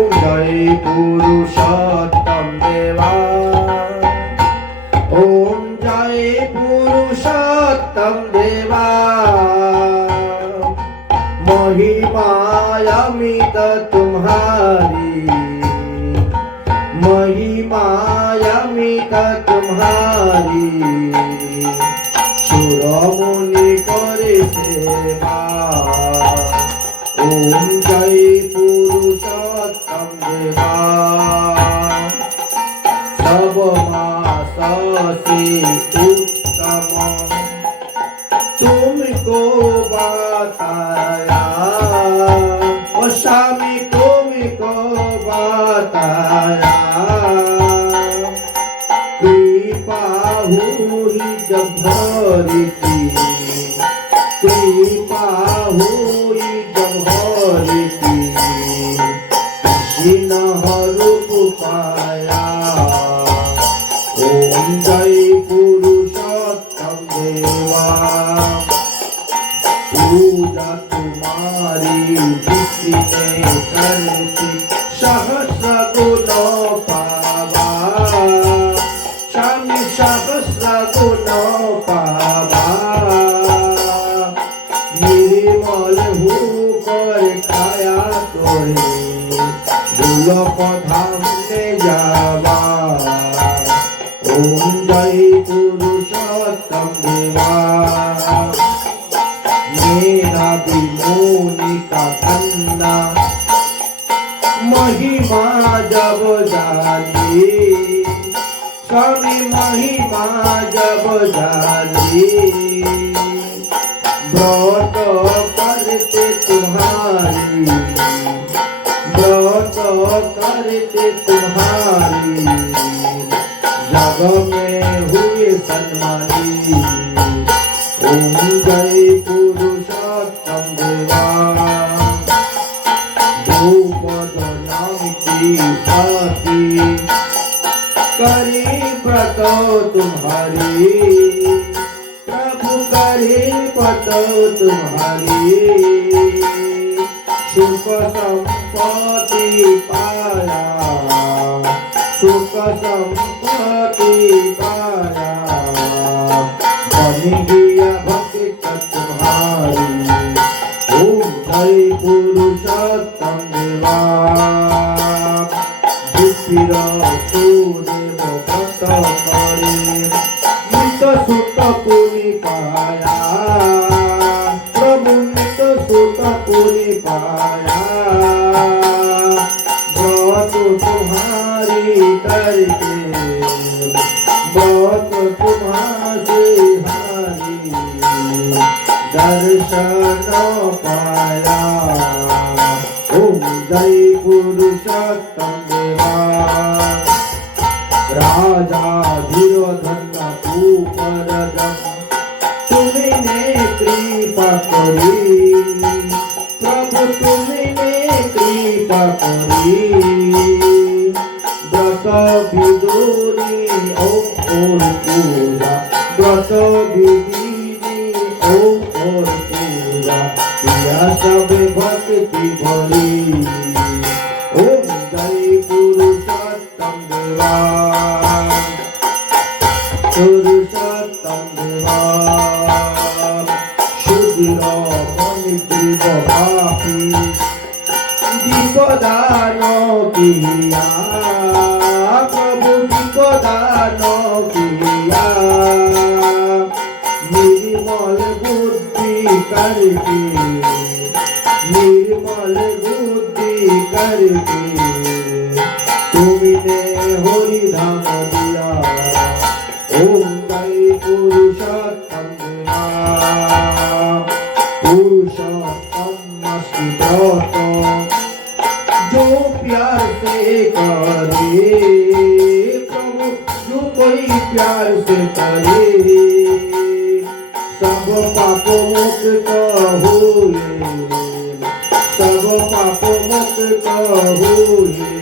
जय पुरुषोत्तम देवा। ओम जय पुरुषोत्तम देवा। महिमा अमित तुम्हारी, महिमा अमित तुम्हारी। सुर मुनि करे सेवा। ओम जय पुरुषोत्तम देवा। सब मास से उत्तम तुमको बताया। ओ स्वामी तुमको बताया। कृपा हुई जब भरी थी, कृपा हुई जब भरी थी। कृष्ण रूप पाया। ओम जय पुरुषोत्तम देवा। पूजा तुम्हारी जिसने करती सहस्र गुण पावा। स्वामी सहस्र गुण पावा। निर्मल होकर खाया तोरे दुलभ धाम में जावा। ओम जय पुरुषोत्तम देवा। मेरा विमोनी का धन्ना महिमा जब जानी। स्वामी महिमा जब जानी। व्रत करते तुम्हारी, व्रत करते तुम्हारी। जग में हुए सन्मानी। ओम जय पुरुषोत्तम देवा। द्रौपद नाम की सती करे व्रत तुम्हारी। प्रभु करे व्रत तुम्हारी। सुख संपत्ति पाया, सुख संपत्ति पाया। बन गया भक्त तुम्हारी। ओम जय पुरुषोत्तम देवा। विप्र सुदेव व्रत करे नित सुत पुनि पाया। प्रभु नित सुत पुनि पाया। व्रत तुम्हारी करके, व्रत तुम्हारी हारी। दर्शन पाया। ओम जय पुरुषोत्तम देवा। राजा धीरोधन ऊपर तुमने कृपा करी। प्रभु तुमने कृपा करी। व्रत विदुरी ओम पूजा, व्रत विदुरी ओम पूजा। किया सब भक्ति भरी। ओम जय पुरुषोत्तम देवा। पुरुषोत्तम देवा। शुद्र मन जीव पापी दीपदान किया। प्रभु दीपदान किया। निर्मल बुद्धि करके, निर्मल बुद्धि करके। तुमने हरि धाम दिया। ओम जय पुरुषोत्तम देवा। पुरुषोत्तम व्रत जो प्यार से करे। प्रभु जो कोई प्यार से करे। सब पाप मुक्त हुए, सब पाप मुक्त हुए।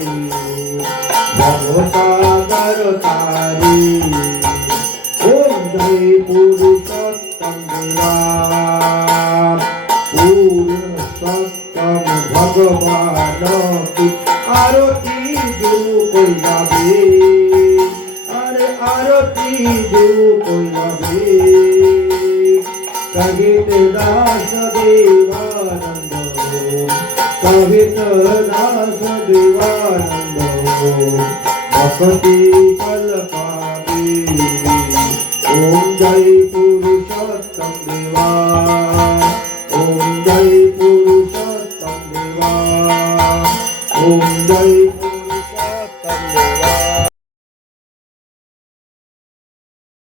भव सागर तारी। ओम जय पुरुषोत्तम देवा। पुरुषोत्तम भगवान की आरती देऊ कोई लाभे अरे आरती देऊ कोई लाभे कवित दास देवानंद कवित दास देवानंद भक्ति फल पावे ओम जय पुरुषोत्तम देवा ओम जय पुरुषोत्तम देवा ओम